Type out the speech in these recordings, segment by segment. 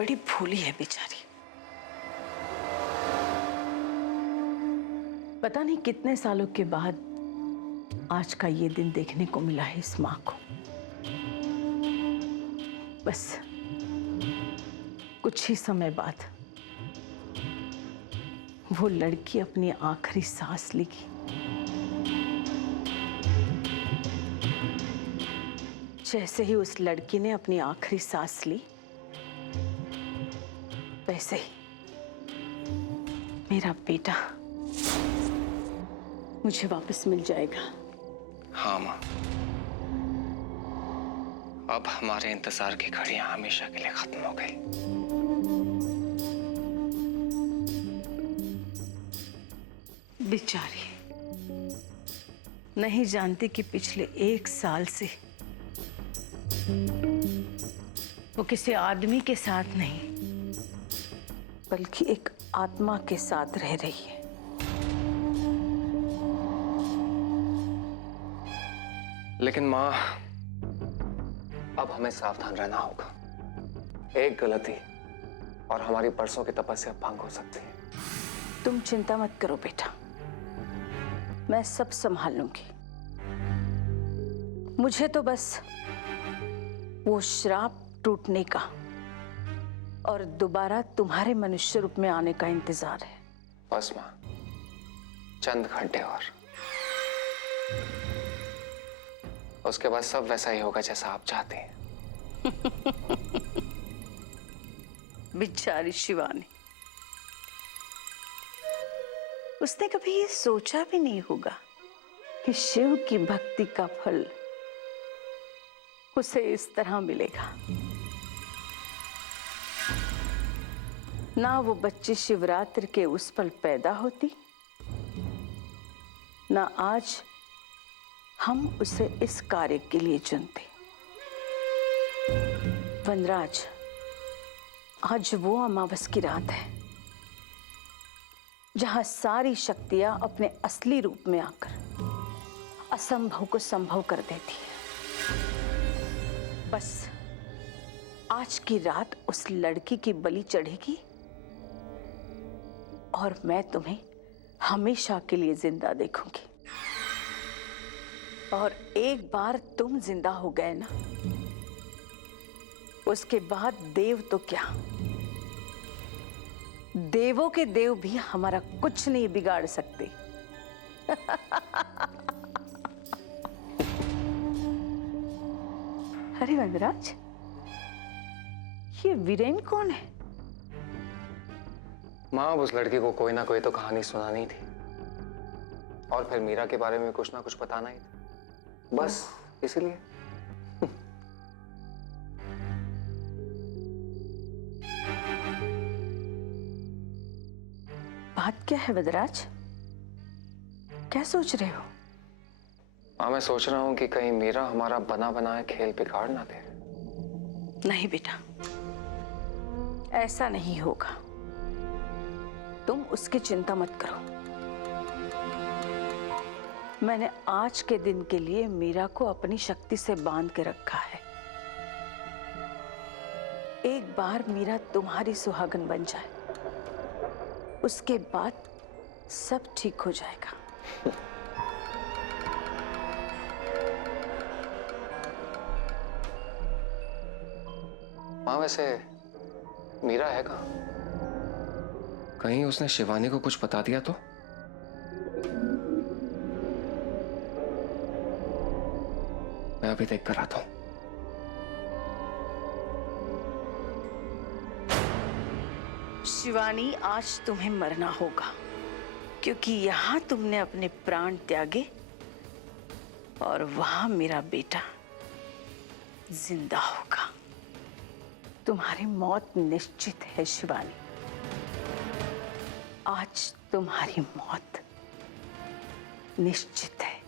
बड़ी भोली है बेचारी। पता नहीं कितने सालों के बाद आज का ये दिन देखने को मिला है इस माँ को। बस कुछ ही समय बाद वो लड़की अपनी आखिरी सांस लेगी। जैसे ही उस लड़की ने अपनी आखिरी सांस ली, वैसे ही मेरा बेटा मुझे वापस मिल जाएगा। हाँ माँ, अब हमारे इंतजार की घड़ियां हमेशा के लिए खत्म हो गई। बेचारी नहीं जानती कि पिछले 1 साल से वो किसी आदमी के साथ नहीं बल्कि एक आत्मा के साथ रह रही है। लेकिन माँ, अब हमें सावधान रहना होगा। एक गलती और हमारी बरसों की तपस्या भंग हो सकती है। तुम चिंता मत करो बेटा, मैं सब संभाल लूंगी। मुझे तो बस वो श्राप टूटने का और दोबारा तुम्हारे मनुष्य रूप में आने का इंतजार है। बस माँ, चंद घंटे और, उसके बाद सब वैसा ही होगा जैसा आप चाहते हैं। बेचारी शिवानी, उसने कभी ये सोचा भी नहीं होगा कि शिव की भक्ति का फल उसे इस तरह मिलेगा। ना वो बच्ची शिवरात्रि के उस पल पैदा होती, ना आज हम उसे इस कार्य के लिए चुनते। वनराज, आज वो अमावस की रात है जहां सारी शक्तियां अपने असली रूप में आकर असंभव को संभव कर देती है। बस आज की रात उस लड़की की बलि चढ़ेगी और मैं तुम्हें हमेशा के लिए जिंदा देखूंगी। और एक बार तुम जिंदा हो गए ना, उसके बाद देव तो क्या, देवों के देव भी हमारा कुछ नहीं बिगाड़ सकते। अरे वनराज, ये वीरेन कौन है? माँ, उस लड़की को कोई ना कोई तो कहानी सुनानी थी और फिर मीरा के बारे में कुछ ना कुछ बताना ही था, बस इसीलिए। बात क्या है वनराज, क्या सोच रहे हो? हाँ, मैं सोच रहा हूँ कि कहीं मीरा हमारा बना बनाया खेल बिगाड़ ना दे। नहीं बेटा, ऐसा नहीं होगा। तुम उसकी चिंता मत करो। मैंने आज के दिन के लिए मीरा को अपनी शक्ति से बांध के रखा है। एक बार मीरा तुम्हारी सुहागन बन जाए, उसके बाद सब ठीक हो जाएगा। माँ, वैसे मीरा है कहाँ? कहीं उसने शिवानी को कुछ बता दिया तो? मैं अभी देख कर आता हूं। शिवानी, आज तुम्हें मरना होगा, क्योंकि यहां तुमने अपने प्राण त्यागे और वहां मेरा बेटा जिंदा होगा। तुम्हारी मौत निश्चित है शिवानी, आज तुम्हारी मौत निश्चित है।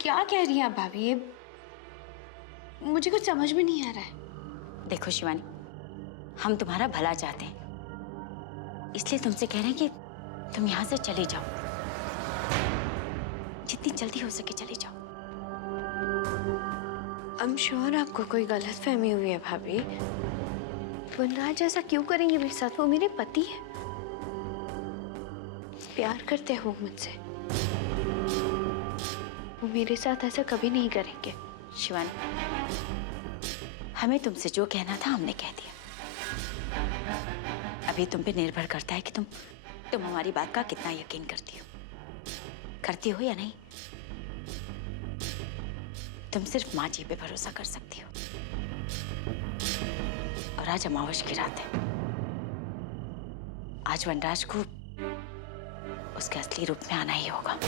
क्या कह रही हैं आप भाभी? ये मुझे कुछ समझ में नहीं आ रहा है। देखो शिवानी, हम तुम्हारा भला चाहते हैं, इसलिए तुमसे कह रहे हैं कि तुम यहाँ से चले जाओ, जितनी जल्दी हो सके चले जाओ। आई एम श्योर आपको कोई गलत फहमी हुई है भाभी। वनराज ऐसा क्यों करेंगे मेरे साथ? वो मेरे पति है, प्यार करते हो मुझसे। वो मेरे साथ ऐसा कभी नहीं करेंगे। शिवानी, हमें तुमसे जो कहना था हमने कह दिया। अभी तुम पे निर्भर करता है कि तुम हमारी बात का कितना यकीन करती हो या नहीं। तुम सिर्फ माँ जी पे भरोसा कर सकती हो। और आज अमावस की रात है। आज वनराज को उसके असली रूप में आना ही होगा।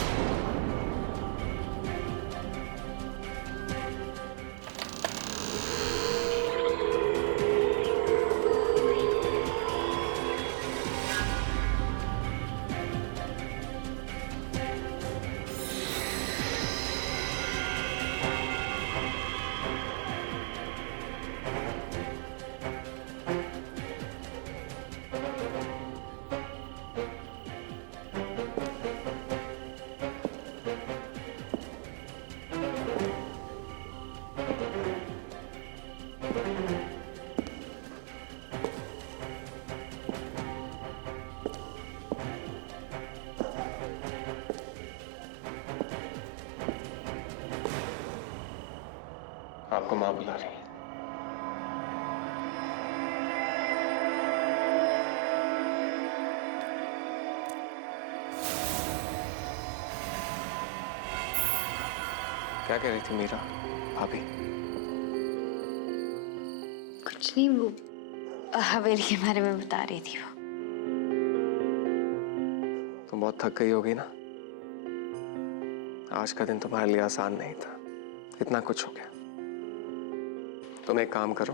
आपको माँ बुला रही है। क्या कह रही थी मीरा भाभी? कुछ नहीं, वो हवेली के बारे में बता रही थी वो। तुम बहुत थक गई होगी ना। आज का दिन तुम्हारे लिए आसान नहीं था। इतना कुछ हो गया। तुम एक काम करो,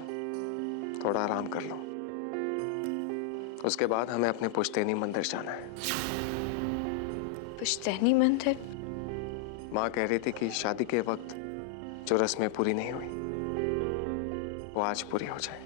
थोड़ा आराम कर लो। उसके बाद हमें अपने पुश्तैनी मंदिर जाना है। पुश्तैनी मंदिर? माँ कह रही थी कि शादी के वक्त जो रस्में पूरी नहीं हुई वो आज पूरी हो जाए।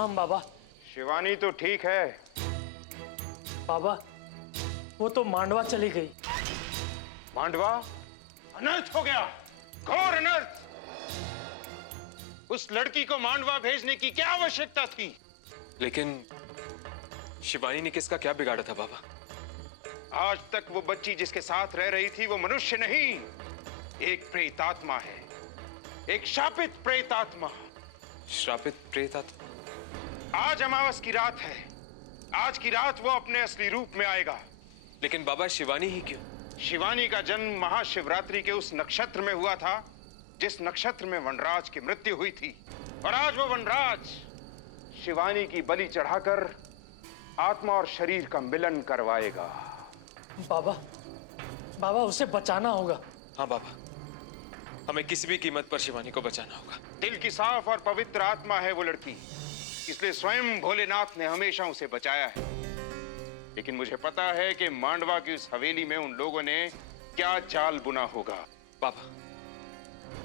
प्रणाम बाबा। शिवानी तो ठीक है। बाबा वो तो मांडवा चली गई। मांडवा? अनर्थ हो गया, घोर अनर्थ। उस लड़की को मांडवा भेजने की क्या आवश्यकता थी? लेकिन शिवानी ने किसका क्या बिगाड़ा था बाबा? आज तक वो बच्ची जिसके साथ रह रही थी वो मनुष्य नहीं, एक प्रेतात्मा है, एक शापित प्रेतात्मा। श्रापित प्रेतात्मा? आज अमावस की रात है, आज की रात वो अपने असली रूप में आएगा। लेकिन बाबा शिवानी ही क्यों? शिवानी का जन्म महाशिवरात्रि के उस नक्षत्र में हुआ था जिस नक्षत्र में वनराज की मृत्यु हुई थी, और आज वो वनराज शिवानी की बलि चढ़ाकर आत्मा और शरीर का मिलन करवाएगा। बाबा बाबा उसे बचाना होगा। हाँ बाबा, हमें किसी भी कीमत पर शिवानी को बचाना होगा। दिल की साफ और पवित्र आत्मा है वो लड़की, इसलिए स्वयं भोलेनाथ ने हमेशा उसे बचाया है। लेकिन मुझे पता है कि मांडवा की उस हवेली में उन लोगों ने क्या जाल बुना होगा। बाबा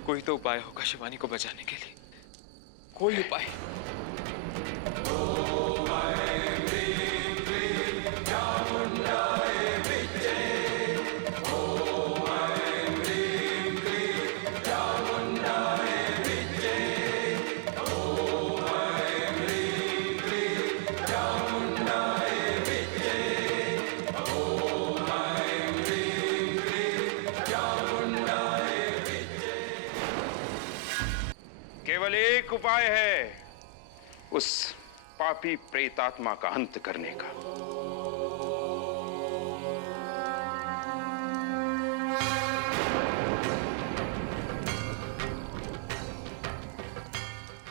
कोई तो उपाय होगा शिवानी को बचाने के लिए, कोई उपाय। केवल एक उपाय है उस पापी प्रेतात्मा का अंत करने का।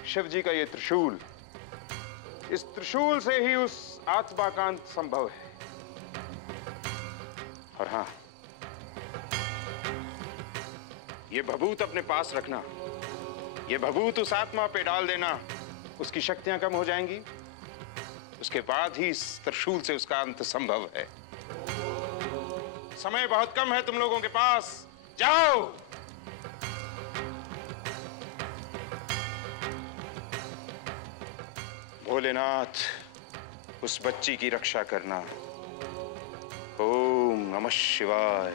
शिव जी का ये त्रिशूल, इस त्रिशूल से ही उस आत्मा का अंत संभव है। और हां, ये भभूत अपने पास रखना, ये भभूत उस आत्मा पे डाल देना, उसकी शक्तियां कम हो जाएंगी। उसके बाद ही इस त्रिशूल से उसका अंत संभव है। समय बहुत कम है तुम लोगों के पास, जाओ। भोलेनाथ उस बच्ची की रक्षा करना। ओम नमः शिवाय।